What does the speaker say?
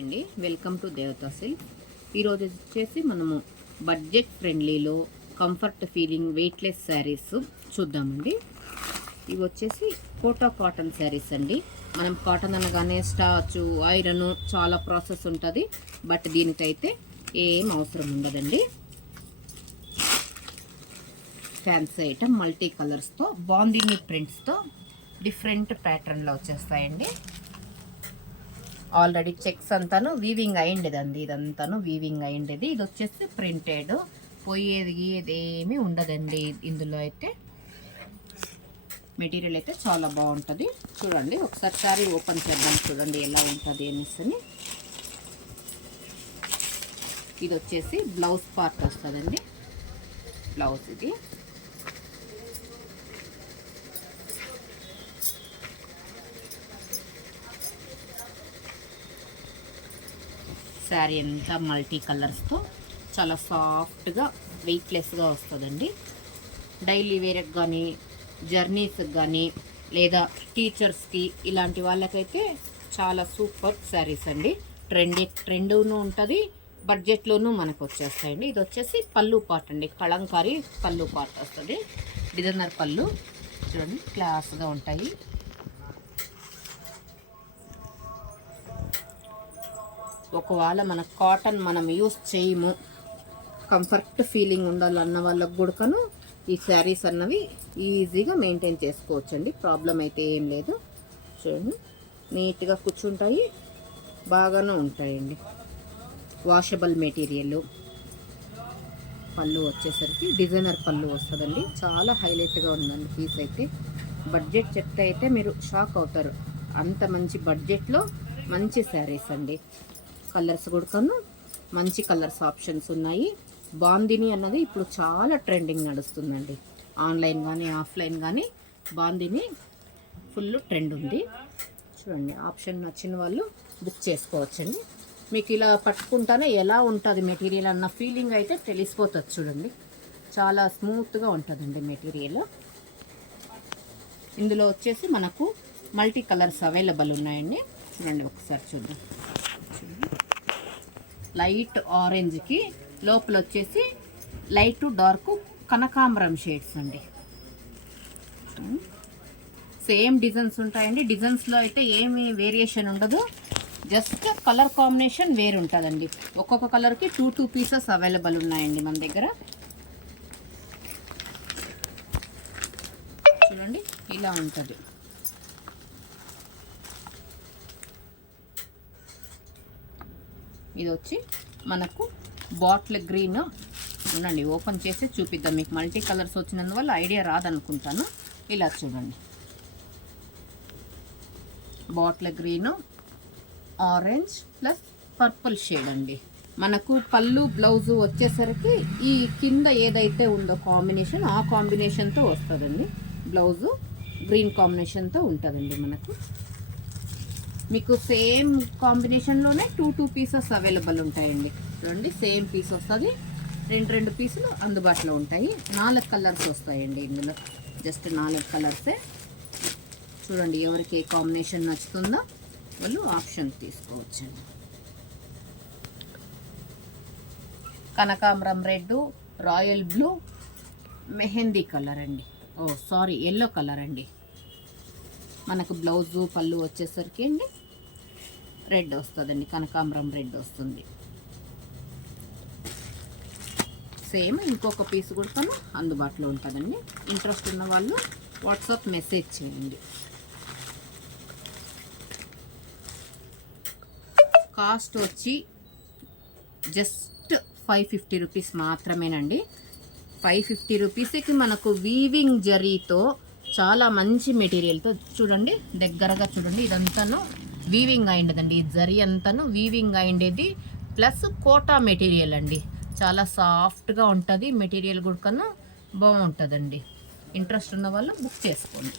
అండి welcome to దేవతా silk. ఈరోజు వచ్చేసి మనము బడ్జెట్ ఫ్రెండ్లీలో కంఫర్ట్ ఫీలింగ్ వెయిట్లెస్ శారీస్ చూద్దామండి. ఇవి వచ్చేసి కోటా కాటన్ శారీస్ అండి. మనం కాటన్ అనగానే స్టాచు ఐరన్ చాలా ప్రాసెస్ ఉంటుంది, బట్ దీనికైతే ఏం అవసరం ఉండదండి. ఫ్యాన్సీ ఐటమ్ మల్టీ కలర్స్తో బాందిని ప్రింట్స్తో డిఫరెంట్ ప్యాటర్న్లో వచ్చేస్తాయండి. ఆల్రెడీ చెక్స్ అంతాను వీవింగ్ అయ్యిండేదండి, ఇదంతాను వీవింగ్ అయ్యిండేది. ఇది వచ్చేసి ప్రింటెడ్, పోయేది ఏదేమీ ఉండదండి. ఇందులో అయితే మెటీరియల్ అయితే చాలా బాగుంటుంది. చూడండి ఒకసారి శారీ ఓపెన్ చేద్దాం, చూడండి ఎలా ఉంటుంది అనేసి. ఇది వచ్చేసి బ్లౌజ్ పార్ట్ వస్తుందండి. బ్లౌజ్ ఇది శారీ అంతా మల్టీ కలర్స్తో చాలా సాఫ్ట్గా వెయిట్లెస్గా వస్తుందండి. డైలీ వేర్కి కానీ జర్నీస్కి కానీ లేదా టీచర్స్కి ఇలాంటి వాళ్ళకైతే చాలా సూపర్ శారీస్ అండి. ట్రెండ్ను ఉంటుంది, బడ్జెట్లోనూ మనకు వచ్చేస్తాయండి. ఇది వచ్చేసి పళ్ళు పార్ట్ అండి, కలంకారీ పళ్ళు పార్ట్ వస్తుంది. డిజైనర్ పళ్ళు చూడండి క్లాస్గా ఉంటాయి. ఒకవేళ మన కాటన్ మనం యూస్ చేయము, కంఫర్ట్ ఫీలింగ్ ఉండాలన్న వాళ్ళకు కూడాను ఈ శారీస్ అన్నవి ఈజీగా మెయింటైన్ చేసుకోవచ్చండి. ప్రాబ్లం అయితే ఏం లేదు. చూడండి నీట్గా కూర్చుంటాయి, బాగానే ఉంటాయండి. Washable material. పళ్ళు వచ్చేసరికి డిజైనర్ పళ్ళు వస్తుందండి. చాలా హైలైట్గా ఉందండి పీస్ అయితే. బడ్జెట్ చెప్తే అయితే మీరు షాక్ అవుతారు, అంత మంచి బడ్జెట్లో మంచి శారీస్ అండి. కలర్స్ కూడాను మంచి కలర్స్ ఆప్షన్స్ ఉన్నాయి. బాందిని అన్నది ఇప్పుడు చాలా ట్రెండింగ్ నడుస్తుందండి. ఆన్లైన్ కానీ ఆఫ్లైన్ కానీ బాందిని ఫుల్ ట్రెండ్ ఉంది. చూడండి ఆప్షన్ నచ్చిన వాళ్ళు బుక్ చేసుకోవచ్చండి. మీకు ఇలా పట్టుకుంటానే ఎలా ఉంటుంది మెటీరియల్ అన్న ఫీలింగ్ అయితే తెలిసిపోతుంది. చూడండి చాలా స్మూత్గా ఉంటుందండి మెటీరియల్. ఇందులో వచ్చేసి మనకు మల్టీ కలర్స్ అవైలబుల్ ఉన్నాయండి. చూడండి ఒకసారి చూద్దాం. లైట్ ఆరెంజ్కి లోపల వచ్చేసి లైట్ డార్క్ కనకాంబరం షేడ్స్ అండి. సేమ్ డిజైన్స్ ఉంటాయండి. డిజైన్స్లో అయితే ఏమి వేరియేషన్ ఉండదు, జస్ట్ కలర్ కాంబినేషన్ వేరు ఉంటుందండి. ఒక్కొక్క కలర్కి టూ పీసెస్ అవైలబుల్ ఉన్నాయండి మన దగ్గర. చూడండి ఇలా ఉంటుంది. ఇది వచ్చి మనకు బాటిల్ గ్రీన్ ఉండండి, ఓపెన్ చేసి చూపిద్దాం మీకు. మల్టీ కలర్స్ వచ్చినందువల్ల ఐడియా రాదనుకుంటాను. ఇలా చూడండి bottle green, orange plus purple shade అండి. మనకు పళ్ళు బ్లౌజు వచ్చేసరికి ఈ కింద ఏదైతే ఉందో కాంబినేషన్ ఆ కాంబినేషన్తో వస్తుందండి. బ్లౌజు గ్రీన్ కాంబినేషన్తో ఉంటుందండి మనకు. మీకు సేమ్ కాంబినేషన్లోనే టూ పీసెస్ అవైలబుల్ ఉంటాయండి. చూడండి సేమ్ పీస్ వస్తుంది, రెండు పీసులు అందుబాటులో ఉంటాయి. 4 కలర్స్ వస్తాయండి ఇందులో, జస్ట్ 4 కలర్సే. చూడండి ఎవరికి ఏ కాంబినేషన్ నచ్చుతుందో వాళ్ళు ఆప్షన్ తీసుకోవచ్చండి. కనకాంబరం red, royal blue, mehndi colour అండి, ఎల్లో కలర్ అండి. మనకు బ్లౌజు పళ్ళు వచ్చేసరికి అండి రెడ్ వస్తుందండి, కనకాంబరం రెడ్ వస్తుంది. సేమ్ ఇంకొక పీస్ కూడా అందుబాటులో ఉంటుందండి. ఇంట్రెస్ట్ ఉన్న వాళ్ళు వాట్సాప్ మెసేజ్ చేయండి. కాస్ట్ వచ్చి జస్ట్ 550 రూపీస్ మాత్రమేనండి. 550 రూపీస్కి మనకు వీవింగ్ జరీతో చాలా మంచి మెటీరియల్తో చూడండి, దగ్గరగా చూడండి. ఇదంతాను వీవింగ్ అయిండదండి, ఈ జరీ అంతాను వీవింగ్ అయిండేది. ప్లస్ కోటా మెటీరియల్ అండి, చాలా సాఫ్ట్గా ఉంటుంది మెటీరియల్ కూడా బాగుంటుందండి. ఇంట్రెస్ట్ ఉన్న వాళ్ళు బుక్ చేసుకోండి.